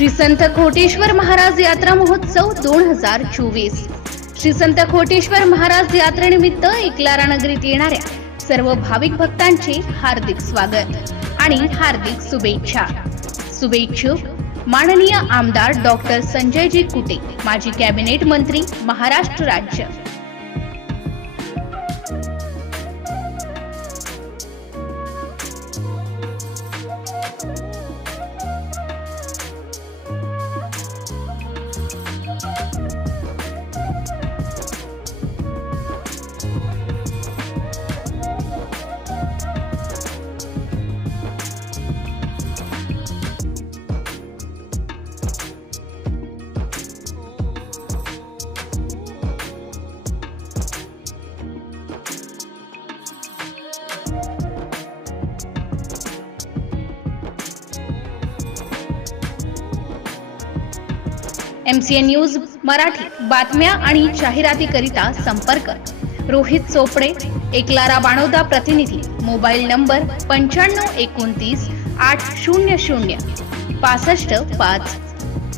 श्री संत कोटेश्वर महाराज यात्रा महोत्सव 2024। श्री संत कोटेश्वर महाराज यात्रेनिमित्त एकलारा नगरीत येणाऱ्या सर्व भाविक भक्तांचे हार्दिक स्वागत आणि हार्दिक शुभेच्छा। शुभेच्छुक माननीय आमदार डॉक्टर संजयजी कुटे, माजी कॅबिनेट मंत्री, महाराष्ट्र राज्य। MCN न्यूज मराठी बातम्या आणि जाहिरातीकरिता संपर्क रोहित चोपडे, एकलारा बाणोदा प्रतिनिधी, मोबाईल नंबर 9529 800 65 5।